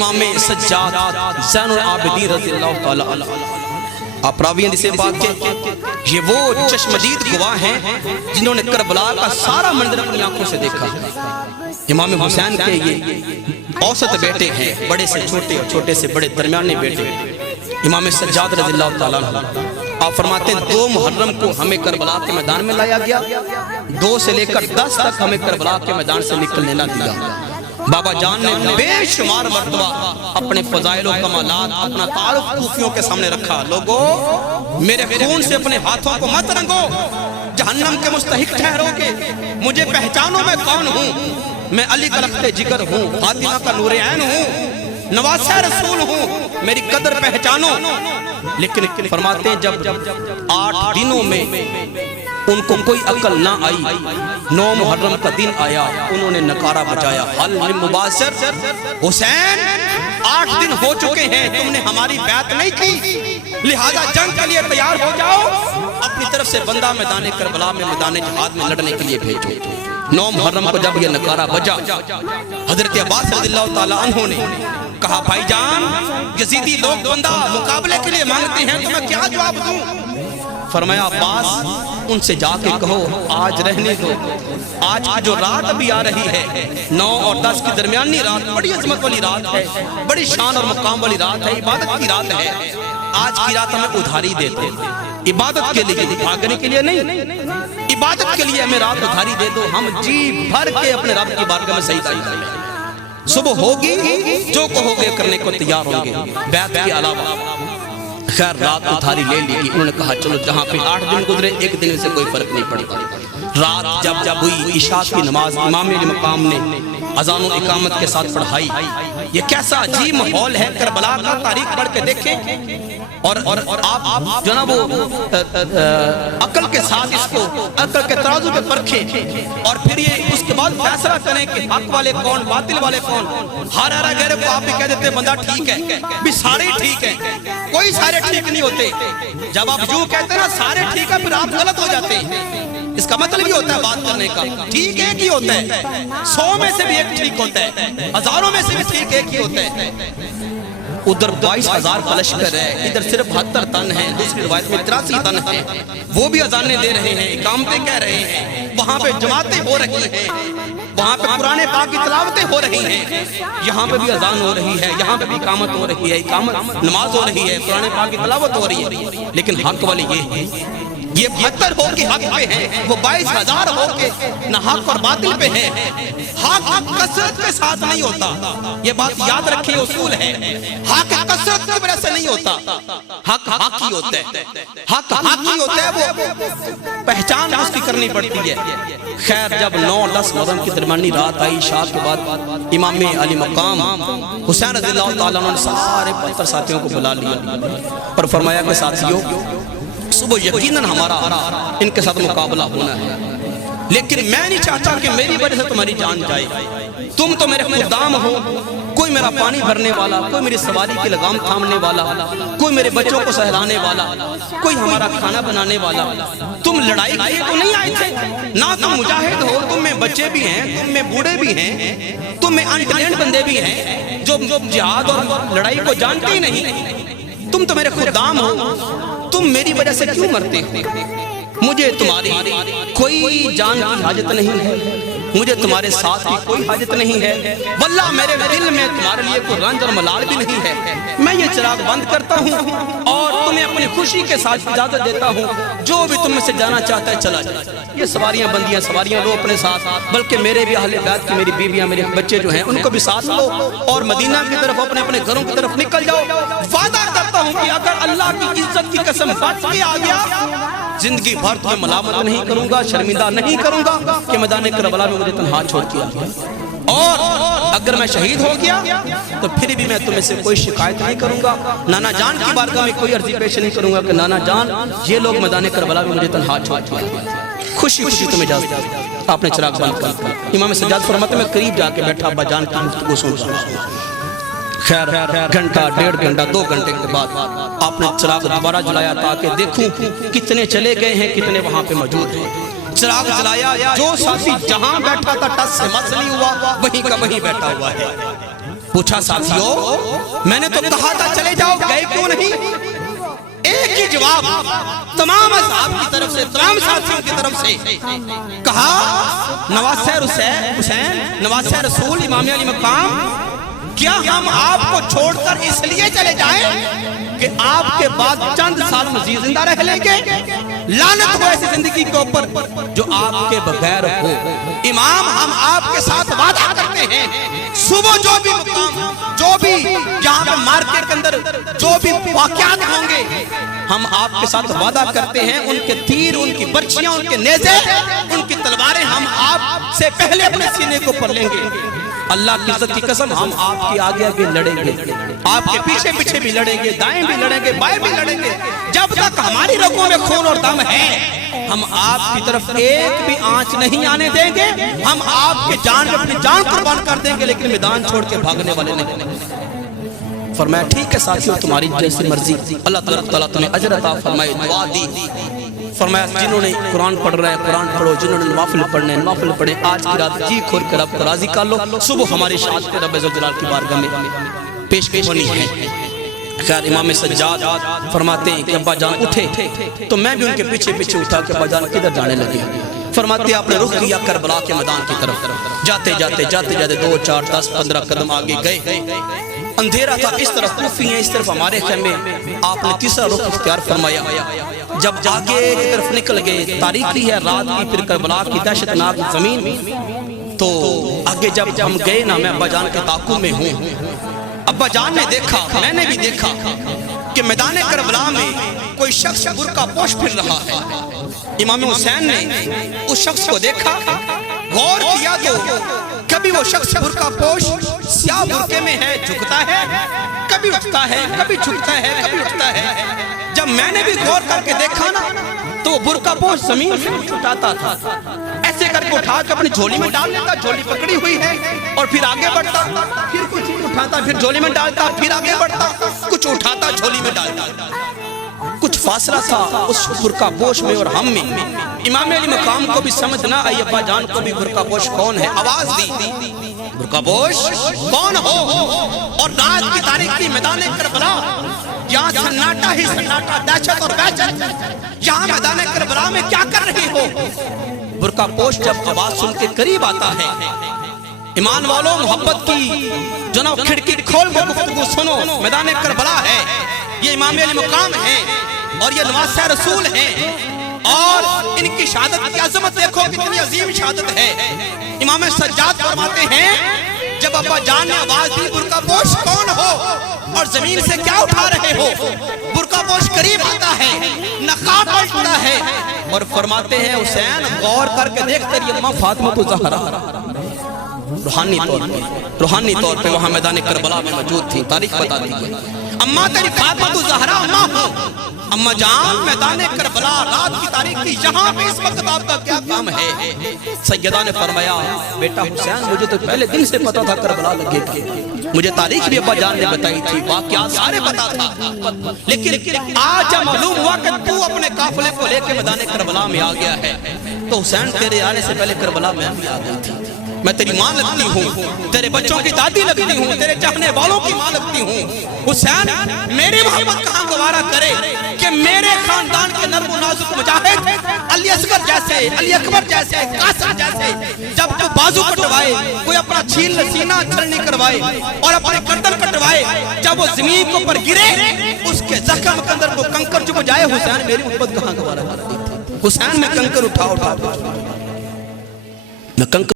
امام سجاد زین العابدین رضی اللہ تعالیٰ عنہ۔ آپ راوی ہیں جسے بات کے یہ وہ چشمدید گواہ ہیں جنہوں نے کربلا کا سارا منظر اپنی آنکھوں سے دیکھا۔ امام حسین کے یہ اوسط بیٹے ہیں، بڑے سے چھوٹے اور چھوٹے سے بڑے درمیانے بیٹے۔ امام سجاد رضی اللہ تعالیٰ عنہ آپ فرماتے ہیں 2 محرم کو ہمیں کربلا کے میدان میں لایا گیا، 2 سے لے کر 10 تک ہمیں کربلا کے میدان سے نکلنے نہ دیا۔ بابا جان نے بے شمار مرتبہ اپنے فضائل و کمالات، اپنا تعارف کوفیوں کے سامنے رکھا۔ لوگو میرے خون سے اپنے ہاتھوں کو مت رنگو، جہنم کے مستحق ٹھہرو گے۔ مجھے پہچانو میں کون ہوں، میں علی کا لخت جگر ہوں، فاطمہ کا نور عین ہوں، نواسہ رسول ہوں، میری قدر پہچانو۔ لیکن فرماتے ہیں جب 8 دنوں میں ان کو کوئی عقل نہ آئی، 9 محرم کا دن آیا، انہوں نے نکارہ بجایا، حل من مباشر، حسین 8 دن ہو چکے ہیں، تم نے ہماری بیعت نہیں کی، لہذا جنگ کے لیے تیار ہو جاؤ، اپنی طرف سے بندہ میدان کربلا میں میدان جہاد میں لڑنے کے لیے بھیجو۔ 9 محرم کو جب یہ نکارہ بجا، حضرت عباس رضی اللہ تعالیٰ عنہ نے کہا بھائی جان یزیدی لوگ بندہ مقابلے کے لیے مانگتے ہیں تو میں کیا جواب دوں؟ فرمایا عباس ان سے جا کے کہو آج رہنے دو، آج کی جو رات ابھی آ رہی ہے 9 اور 10 کی درمیانی رات بڑی عظمت والی رات ہے، بڑی شان اور مقام والی رات ہے، عبادت کی رات ہے، آج کی رات ہمیں ادھاری دیتے، عبادت کے لیے بھاگنے کے لیے نہیں، عبادت کے لیے ہمیں رات ادھاری دے دو، ہم جی بھر کے اپنے رب کی بارگاہ میں سجدہ کریں گے، صبح ہوگی جو کہو گے کرنے کو تیار ہوں گے بیعت کے علاوہ۔ خیر رات ادھاری لے لی، انہوں نے کہا چلو جہاں پہ 8 دن گزرے 1 دن سے کوئی فرق نہیں پڑتا۔ رات جب ہوئی عشاء کی نماز امام علی مقام نے اذان و اقامت کے ساتھ پڑھائی۔ یہ کیسا عجیب ماحول ہے، کربلا کا تاریخ پڑھ کے دیکھیں اور آپ جو نا وہ عقل کے ساتھ اس کو عقل کے ترازو پہ پرکھیں اور پھر یہ اس کے بعد فیصلہ کریں کہ حق والے کون باطل والے کون۔ ہر غیر کو آپ بھی کہہ دیتے بندہ ٹھیک ہے، بھی سارے ٹھیک ہیں، کوئی سارے ٹھیک نہیں ہوتے۔ جب آپ یوں کہتے ہیں نا سارے ٹھیک ہے پھر آپ غلط ہو جاتے ہیں، اس کا مطلب یہ ہوتا ہے بات کرنے کا ٹھیک ایک ہی ہوتا ہے، 100 میں سے بھی ایک ٹھیک ہوتا ہے، ہزاروں میں سے بھی ٹھیک ایک ہی ہوتا ہے۔ ادھر 22,000 کا لشکر ہے، ادھر صرف 72 تن ہیں، دوسری روایت میں 83 تن ہیں، وہ بھی اذانیں دے رہے ہیں، اقامتیں کہہ رہے ہیں، وہاں پہ جماعتیں ہو رہی ہیں، وہاں پہ قرآن پاک کی تلاوتیں ہو رہی ہیں، یہاں پہ بھی اذان ہو رہی ہے، یہاں پہ بھی اقامت ہو رہی ہے، اقامت نماز ہو رہی ہے، قرآن پاک کی تلاوت ہو رہی ہے، لیکن حق والی یہ ہے، یہ 72 ہو کے حق پہ ہیں، وہ 22,000 ہو کے نہ حق اور باطل پہ ہیں۔ حق کثرت کے ساتھ نہیں ہوتا، یہ بات یاد رکھیں اصول ہے، حق کثرت کی وجہ سے نہیں ہوتا، حق حق ہی ہوتا ہے، حق حق ہی ہوتا ہے، وہ پہچان اس کی کرنی پڑتی ہے۔ خیر جب 9 اور 10 محرم کی درمیانی رات آئی عشاء کے بعد امام علی مقام حسین رضی اللہ تعالیٰ عنہ نے سارے 72 ساتھیوں کو بلا لیا اور فرمایا کہ ساتھیوں صبح یقیناً ہمارا ان کے ساتھ مقابلہ ہونا ہے، لیکن میں نہیں چاہتا کہ میری وجہ سے تمہاری جان جائے، تم تو میرے خدام ہو، کوئی میرا پانی بھرنے والا، کوئی میری سواری کی لگام تھامنے والا، کوئی میرے بچوں کو سہلانے والا، کوئی ہمارا کھانا بنانے والا، تم لڑائی کے لیے تو نہیں آئے تھے، نہ تم مجاہد ہو، تم میں بچے بھی ہیں، تم میں بوڑھے بھی ہیں، تم میں انٹیلنٹ بندے بھی ہیں جو جہاد اور لڑائی کو جانتے ہی نہیں، تم تو میرے خدام ہو، تم میری وجہ سے کیوں مرتے ہو؟ مجھے تمہاری کوئی جان کی حاجت نہیں ہے، مجھے تمہارے ساتھ کی کوئی حاجت نہیں ہے، واللہ میرے دل میں تمہارے لیے کوئی رنج اور ملال بھی نہیں ہے، میں یہ چراغ بند کرتا ہوں اور تمہیں اپنی خوشی کے ساتھ اجازت دیتا ہوں، جو بھی تم میں سے جانا چاہتا ہے چلا جائے۔ یہ سواریاں بندیاں سواریاں لو اپنے ساتھ، بلکہ میرے بھی اہل بیت کی میری بیویاں میرے بچے جو ہیں ان کو بھی ساتھ لو اور مدینہ کی طرف اپنے اپنے گھروں کی طرف نکل جاؤ۔ وعدہ کرتا ہوں کہ اگر اللہ کی عزت کی قسم بچ کے آ گیا زندگی بھر تمہیں ملامت نہیں کروں گا، شرمندہ نہیں کروں گا کہ میدان کربلا میں مجھے تنہا چھوڑ کے آ گیا، اور اگر میں شہید ہو گیا تو پھر بھی میں تمہیں سے کوئی شکایت نہیں کروں گا، نانا جان کی بارگاہ میں کوئی عرضی پیش نہیں کروں گا کہ نانا جان یہ لوگ میدان کربلا میں مجھے تنہا چھوڑ کے آ گیا، خوشی خوشی تمہیں اجازت دیا۔ آپ نے چراغ بند کر دیا۔ امام سجاد فرماتے میں قریب جا کے بیٹھا ابا جان کی گفتگو سن رہا ہوں۔ خیر گھنٹہ 1.5 گھنٹہ 2 گھنٹے کے بعد آپ نے چراغ دوبارہ جلایا تاکہ دیکھوں کتنے چلے گئے ہیں کتنے وہاں پہ موجود ہیں۔ چراغ جلایا، جو ساتھی جہاں بیٹھا تھا ٹس سے مس نہیں ہوا، وہیں کا وہیں بیٹھا ہوا ہے۔ پوچھا ساتھیوں میں نے تو کہا تھا چلے جاؤ، گئے کیوں نہیں؟ ایک ہی جواب تمام اصحاب کی طرف سے، تمام ساتھیوں کی طرف سے کہا نواسہ حسین، نواسہ رسول، امام علی مقام، کیا ہم آپ کو چھوڑ کر اس لیے چلے جائیں کہ آپ کے بعد چند سال مزید زندہ رہ لیں گے؟ لعنت ہو ایسی زندگی کے اوپر جو آپ کے بغیر ہو۔ امام ہم آپ کے ساتھ وعدہ کرتے ہیں، صبح جو بھی مقام، جو بھی جہاں پر مارکیٹ کے اندر جو بھی واقعات ہوں گے، ہم آپ کے ساتھ وعدہ کرتے ہیں ان کے تیر، ان کی برچیاں، ان کے نیزے، ان کی تلواریں ہم آپ سے پہلے اپنے سینے کو پر لیں گے۔ اللہ کی عزت کی قسم ہم آپ کی آگے آگے لڑیں گے، آپ کے پیچھے پیچھے بھی لڑیں گے، دائیں بھی لڑیں گے، بائیں بھی لڑیں گے، جب تک ہماری رگوں میں خون اور دم ہے ہم آپ کی طرف ایک بھی آنچ نہیں آنے دیں گے۔ ہم آپ کے جان میں اپنی جان قربان کر دیں گے لیکن میدان چھوڑ کے بھاگنے والے نہیں۔ فرمایا ٹھیک ہے ساتھیوں تمہاری جیسی مرضی، اللہ تعالیٰ تمہیں اجر عطا فرمائے، دعا دی۔ فرمایا جنہوں نے قرآن پڑھ رہے ہیں قرآن پڑھو، جنہوں نے نوافل پڑھنے ہیں نوافل پڑھیں، آج کی رات جی کھول کر رب کو راضی کر لو، صبح ہماری شہادت رب ذوالجلال کی بارگاہ میں پیش ہونی ہے۔ خیر امام سجاد فرماتے ہیں کہ ابا جان اٹھے تو میں بھی ان کے پیچھے پیچھے اٹھا کہ ابا جان کدھر جانے لگے؟ فرماتے ہیں آپ نے رخ کیا کربلا کے میدان کی طرف، جاتے جاتے جاتے جاتے 2 4 10 15 قدم آگے گئے، اندھیرا تھا، اس طرف کوفی ہیں، اس طرف ہمارے خیمے، آپ نے تیسرا رخ اختیار فرمایا۔ جب آگے کی طرف نکل گئے، تاریکی ہے رات کی، پھر کربلا کی دہشت ناک زمین، تو آگے جب ہم گئے نا، میں ابا جان کے تعاقب میں ہوں، ابا جان نے دیکھا، میں نے بھی دیکھا کہ میدان کربلا میں کوئی شخص برقع پوش پھر رہا ہے۔ امام حسین نے اس شخص کو دیکھا، غور کیا تو کبھی وہ شخص برقع پوش سیاہ برقعے میں ہے، جھکتا ہے، کبھی اٹھتا ہے، کبھی جھکتا ہے، کبھی اٹھتا ہے۔ جب میں نے بھی غور کر کے دیکھا نا تو وہ برقع پوش زمین سے اٹھاتا تھا، ایسے کر کے اٹھا کے اپنی جھولی میں ڈال لیتا، جھولی پکڑی ہوئی ہے، اور پھر آگے بڑھتا، پھر کچھ چیز اٹھاتا، پھر جھولی میں ڈالتا، پھر آگے بڑھتا، کچھ اٹھاتا، جھولی میں ڈالتا۔ کچھ فاصلہ تھا اس برقع پوش میں اور ہم میں۔ امام علی مقام کو بھی سمجھ نہ آئی، ابا جان کو بھی برقع پوش کون ہے، آواز دی برقع پوش کون ہو؟ اور رات کی تاریکی میدان کربلا، یہاں سناٹا ہی سناٹا، دہشت اور وحشت، یہاں میدان کربلا میں کیا کر رہی ہو؟ برقع پوش جب آواز سن کے قریب آتا ہے، ایمان والوں محبت کی جناب کھڑکی کھول کے گفتگو سنو، میدان کربلا ہے، یہ امام علی مقام ہے اور یہ نواسہ رسول ہیں، اور ان کی شہادت کی عظمت دیکھو کتنی عظیم شہادت ہے۔ امام سجاد فرماتے ہیں جب ابا جان نے آواز دی برقع پوش کون ہو اور زمین سے کیا اٹھا رہے ہو، برقع پوش قریب آتا ہے، نقاب پلٹتا ہے اور فرماتے ہیں حسین غور کر کے دیکھ تیری اماں فاطمہ الزہرا روحانی طور پہ وہاں میدان کربلا میں موجود تھی، تاریخ بتاتی ہے۔ اماں تیری فاطمہ الزہرا اماں ہو، اماں جان میدان کربلا رات کی تاریخی، یہاں پہ اس وقت آپ کا کیا کام ہے؟ سیدہ نے فرمایا بیٹا حسین مجھے تو پہلے دن سے پتا تھا کربلا لگے گی، مجھے تاریخ بھی ابا جان نے بتائی تھی، واقعات سارے پتا تھا، لیکن آج جب معلوم ہوا کہ تو اپنے قافلے کو لے کے میدان کربلا میں آ گیا ہے تو حسین تیرے آنے سے پہلے کربلا میں بھی آ گئی تھی، میں تیری ماں لگتی ہوں، تیرے بچوں کی دادی لگتی ہوں، تیرے چاہنے والوں کی ماں لگتی ہوں۔ حسین میری محبت کہاں گوارا کرے کہ میرے خاندان کے نرم و نازک مجاہد علی اصغر جیسے، علی اکبر جیسے، قاسم جیسے جب تو بازو کٹوائے، کوئی اپنا چھیل سینہ چھلنی کروائے اور اپنے گردن کٹوائے، جب وہ زمین کو پر گرے اس کے زخم کے اندر وہ کنکر چپ جائے، حسین میری محبت کہاں گوارا کرتی تھی؟ حسین میں کنکر اٹھا میں کنکر